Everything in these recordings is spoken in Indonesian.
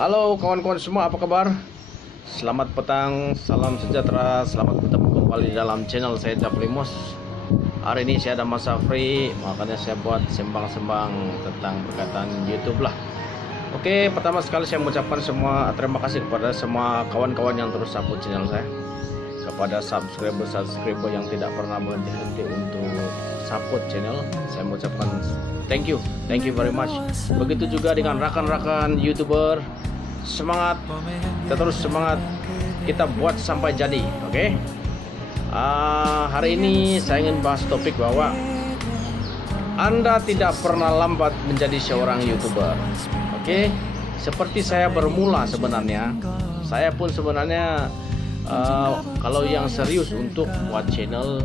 Halo kawan-kawan semua, apa kabar? Selamat petang, salam sejahtera, selamat bertemu kembali dalam channel saya Jaflimos. Hari ini saya ada masa free, makanya saya buat sembang-sembang tentang berkaitan YouTube lah. Oke, pertama sekali saya mengucapkan semua terima kasih kepada semua kawan-kawan yang terus support channel saya, kepada subscriber yang tidak pernah berhenti untuk support channel. Saya mengucapkan thank you very much. Begitu juga dengan rakan-rakan YouTuber, semangat, kita terus semangat, kita buat sampai jadi. Oke. Hari ini saya ingin bahas topik bahwa Anda tidak pernah lambat menjadi seorang YouTuber. Oke, seperti saya bermula sebenarnya, saya pun sebenarnya kalau yang serius untuk buat channel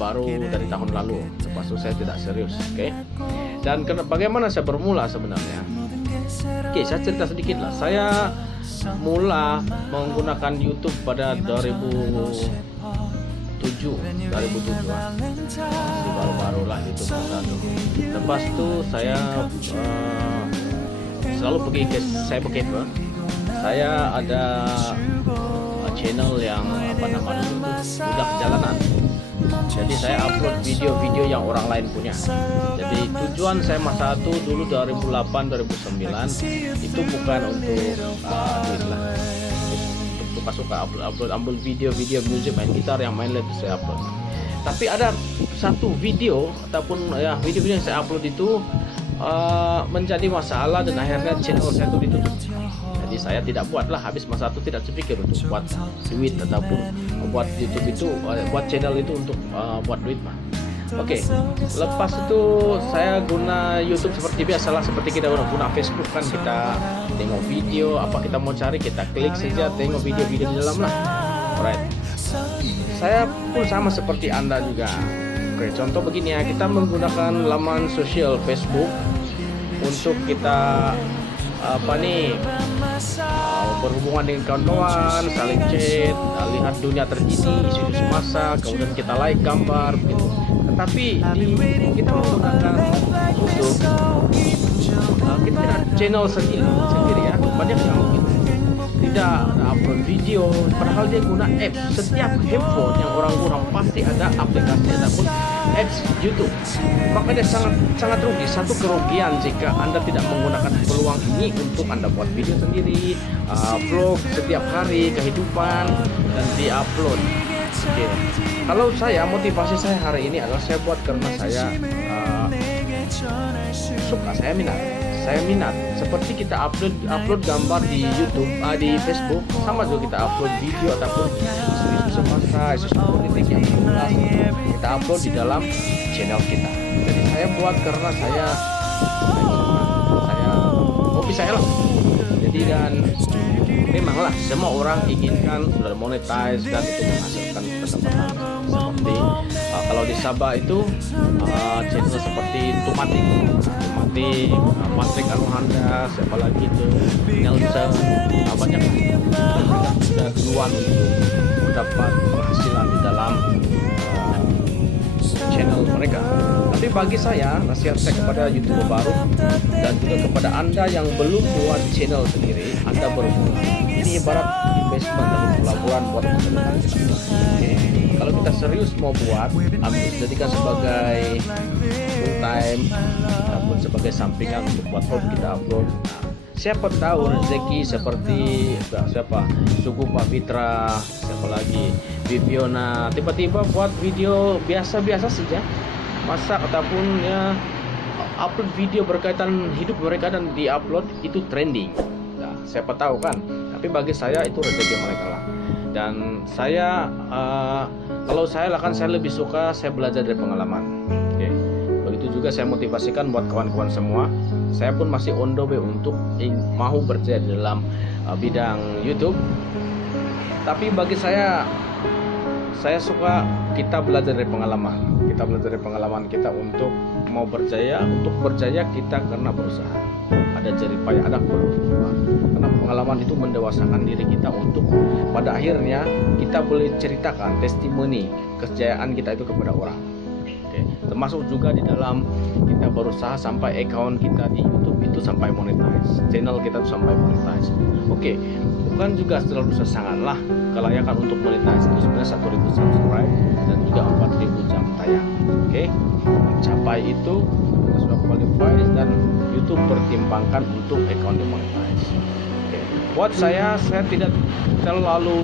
baru dari tahun lalu. Lepas itu saya tidak serius. Oke. Dan bagaimana saya bermula sebenarnya? Oke, saya cerita sedikit lah. Saya mula menggunakan YouTube pada 2007 masih baru-baru lah YouTube. Lepas itu saya selalu pergi ke cybercafe. Saya ada channel yang udah perjalanan. Jadi saya upload video-video yang orang lain punya. Jadi tujuan saya masa itu dulu 2008-2009 itu bukan untuk duit lah. Suka upload video-video musik, main gitar, yang main itu saya upload. Tapi ada satu video ataupun ya video-video yang saya upload itu menjadi masalah dan akhirnya channel saya itu ditutup. Jadi saya tidak buatlah, habis masa itu tidak terpikir untuk buat duit ataupun buat YouTube itu, buat channel itu untuk buat duit mah. Oke, lepas itu saya guna YouTube seperti biasalah, seperti kita guna Facebook kan, kita tengok video apa kita mau cari, kita klik saja, tengok video-video di dalam lah. Alright. Saya pun sama seperti Anda juga. Oke, contoh begini ya, kita menggunakan laman sosial Facebook untuk kita berhubungan dengan kawan-kawan, saling chat, lihat dunia terkini, isu semasa, kemudian kita like gambar begitu. Tetapi kita menggunakan YouTube, kita tidak channel sendiri ya, banyak yang begitu. Tidak ada upload video, padahal dia guna apps. Setiap handphone yang orang guna pasti ada aplikasi ataupun apps YouTube. Makanya sangat rugi, satu kerugian jika Anda tidak menggunakan peluang ini untuk Anda buat video sendiri, vlog setiap hari kehidupan dan diupload. Oke. Kalau saya, motivasi saya hari ini adalah saya buat karena saya suka, saya minat. Seperti kita upload gambar di YouTube, di Facebook, sama juga kita upload video ataupun isu semasa, isu politik yang jelas, kita upload di dalam channel kita. Jadi saya buat karena saya hobi saya lah. Jadi dan memanglah semua orang inginkan sudah monetize dan itu menghasilkan pendapatan. Seperti kalau di Sabah itu channel seperti Tumatik, Patrick Anuhanda, siapa lagi itu, Nelson, banyak sudah duluan untuk mendapat penghasilan di dalam channel mereka. Tapi bagi saya, nasihat saya kepada YouTuber baru dan juga kepada Anda yang belum buat channel sendiri, Anda bermula. Ini ibarat investment atau pelaburan buat masa depan kita. Kalau kita serius mau buat, ambil jadikan sebagai full time ataupun sebagai sampingan untuk buat hobi kita upload. Siapa tahu rezeki seperti siapa Sugu Pak Fitra, siapa lagi Viviana, tiba-tiba buat video biasa-biasa saja, masak ataupun ya upload video berkaitan hidup mereka dan diupload itu trending. Nah, siapa tahu kan. Tapi bagi saya itu rezeki mereka lah. Dan saya kalau saya lah kan, saya lebih suka saya belajar dari pengalaman. Oke. Begitu juga saya motivasikan buat kawan-kawan semua. Saya pun masih on the way untuk mau berjaya di dalam bidang YouTube. Tapi bagi saya suka kita belajar dari pengalaman. Kita belajar dari pengalaman kita untuk mau berjaya. Untuk berjaya kita karena berusaha. Ada jerih payah, ada perjuangan. Karena pengalaman itu mendewasakan diri kita untuk pada akhirnya kita boleh ceritakan testimoni kejayaan kita itu kepada orang. Oke. termasuk juga di dalam kita berusaha sampai account kita di YouTube itu sampai monetize, channel kita itu sampai monetize. Oke, bukan juga terlalu sangat lah, kelayakan untuk monetize itu sebenarnya 1000 subscribe dan juga 4000 jam tayang. Oke, mencapai itu kita sudah qualify dan YouTube pertimbangkan untuk account di monetize. Oke, buat saya tidak terlalu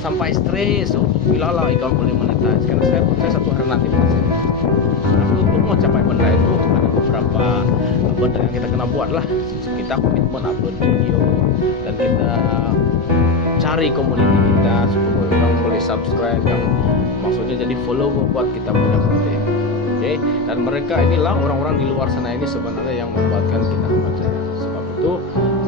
sampai stres untuk bilalah account boleh monetize, karena saya satu hari nanti masih untuk mencapai benda itu ada beberapa benda yang kita kena buat lah. Kita komitmen upload video dan kita cari komuniti kita supaya orang boleh subscribe, yang maksudnya jadi follower buat kita punya konten. Oke, dan mereka inilah orang-orang di luar sana ini sebenarnya yang membuatkan kita berjaya. Sebab itu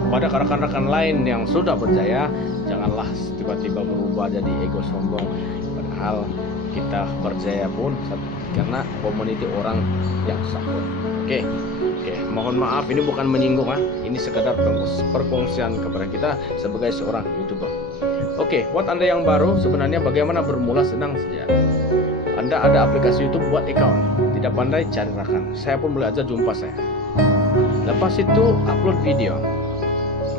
pada rekan-rekan lain yang sudah berjaya, janganlah tiba-tiba berubah jadi ego sombong, padahal kita berjaya pun karena komuniti orang yang support. Oke, mohon maaf ini bukan menyinggung ini sekadar perkongsian kepada kita sebagai seorang YouTuber. Oke, buat Anda yang baru, sebenarnya bagaimana bermula senang saja. Anda ada aplikasi YouTube buat account, tidak pandai cari rakan, saya pun boleh aja jumpa saya. Lepas itu upload video.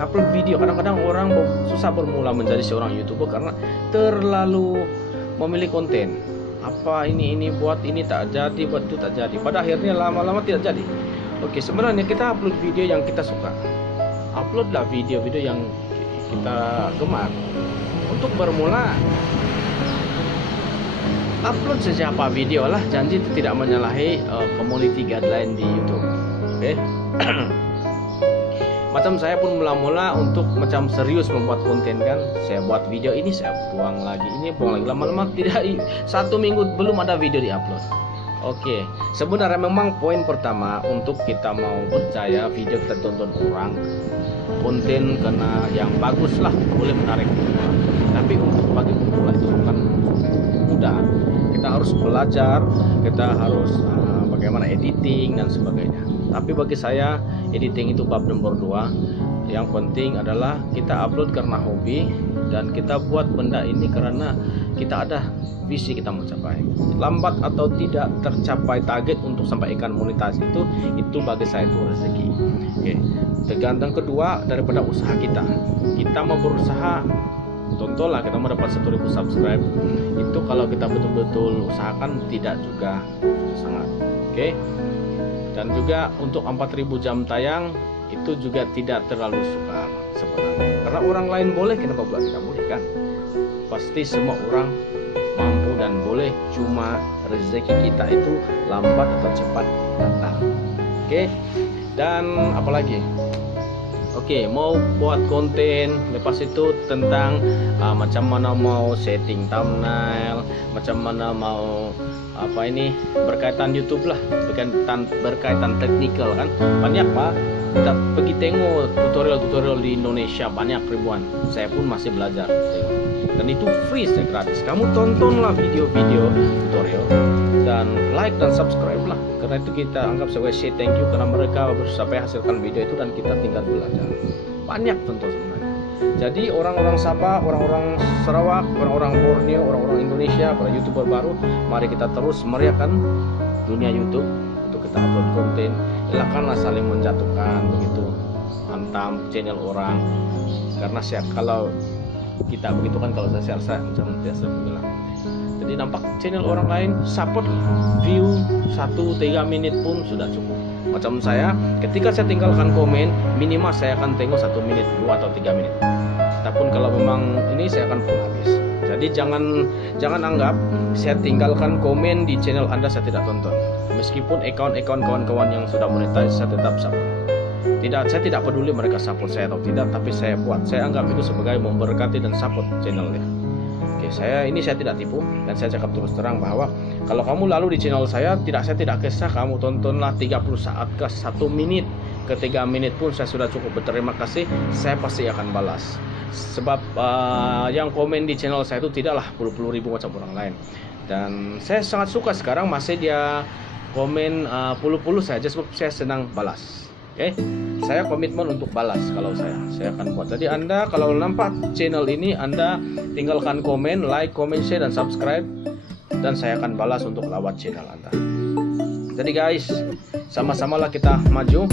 Kadang-kadang orang susah bermula menjadi seorang YouTuber karena terlalu memilih konten. Apa ini buat ini tak jadi, buat itu tak jadi. Pada akhirnya lama-lama tidak jadi. Oke, sebenarnya kita upload video yang kita suka. Uploadlah video-video yang kita gemar. Untuk bermula, upload saja apa video lah, janji tidak menyalahi community guideline di YouTube. Oke. Macam saya pun mula-mula untuk macam serius membuat konten kan, saya buat video ini, saya buang lagi, lama-lama tidak, 1 minggu belum ada video di-upload. Oke, sebenarnya memang poin pertama untuk kita mau berjaya, video kita tonton orang, konten kena yang bagus lah, boleh menarik orang. Tapi untuk bagi pemula itu bukan mudah. Kita harus belajar, kita harus bagaimana editing dan sebagainya. Tapi bagi saya editing itu bab nomor 2. Yang penting adalah kita upload karena hobi dan kita buat benda ini karena kita ada visi kita mau capai. Lambat atau tidak tercapai target untuk sampai ikan monetize itu bagi saya itu rezeki. Oke. Tergantung kedua daripada usaha kita. Kita mau berusaha, contohlah kita mau dapat 1000 subscribe, itu kalau kita betul-betul usahakan tidak juga sangat. Oke. Dan juga untuk 4000 jam tayang itu juga tidak terlalu sukar sebenarnya. Karena orang lain boleh, kenapa pula kita boleh kan? Pasti semua orang mampu dan boleh, cuma rezeki kita itu lambat atau cepat datang. Oke. Dan apalagi? Oke, mau buat konten, lepas itu tentang macam mana mau setting thumbnail, macam mana mau berkaitan YouTube lah, berkaitan teknikal kan, banyak Pak. Kita pergi tengok tutorial di Indonesia banyak ribuan. Saya pun masih belajar, dan itu free, saya gratis. Kamu tontonlah video-video tutorial dan like dan subscribe lah, karena itu kita anggap sebagai say thank you karena mereka sampai hasilkan video itu dan kita tinggal belajar. Banyak tentu sebenarnya. Jadi orang-orang Sabah, orang-orang Sarawak, orang-orang Borneo, orang-orang Indonesia, para YouTuber baru, mari kita terus meriahkan dunia YouTube untuk kita upload konten. Silakanlah saling menjatuhkan begitu, hantam channel orang. Karena kalau kita begitu kan, kalau saya macam biasa bilang. Jadi nampak channel orang lain support view 1-3 menit pun sudah cukup. Macam saya, ketika saya tinggalkan komen, minimal saya akan tengok 1 menit, 2 atau 3 menit. Ataupun kalau memang ini saya akan full habis. Jadi jangan anggap saya tinggalkan komen di channel Anda saya tidak tonton. Meskipun account kawan-kawan yang sudah monetize saya tetap support. Saya tidak peduli mereka support saya atau tidak, tapi saya buat. Saya anggap itu sebagai memberkati dan support channelnya. Oke, saya tidak tipu dan saya cakap terus terang bahwa kalau kamu lalu di channel saya tidak kisah kamu tontonlah 30 saat ke 1 menit ke 3 menit pun saya sudah cukup berterima kasih, saya pasti akan balas. Sebab yang komen di channel saya itu tidaklah puluh ribu macam orang lain. Dan saya sangat suka sekarang masih dia komen puluh saja, sebab saya senang balas. Oke, saya komitmen untuk balas. Kalau saya akan buat. Jadi Anda kalau nampak channel ini, Anda tinggalkan komen, like, comment, share, dan subscribe. dan saya akan balas untuk lewat channel Anda. Jadi guys, sama-samalah kita maju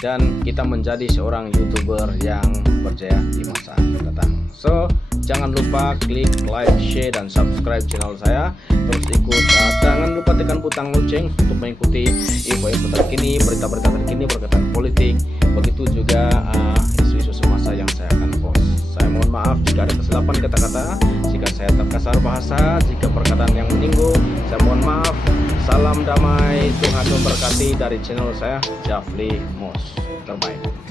dan kita menjadi seorang YouTuber yang berjaya di masa mendatang. So, jangan lupa klik like, share, dan subscribe channel saya. Terus ikut, jangan lupa tekan butang lonceng untuk mengikuti info-info terkini, berita-berita terkini berkaitan politik. Begitu juga isu-isu semasa yang saya akan post. Saya mohon maaf jika ada kesilapan kata-kata, jika saya terkasar bahasa, jika perkataan yang menyinggung, saya mohon maaf. Salam damai, Tuhan memberkati dari channel saya, Jafli Mos terbaik.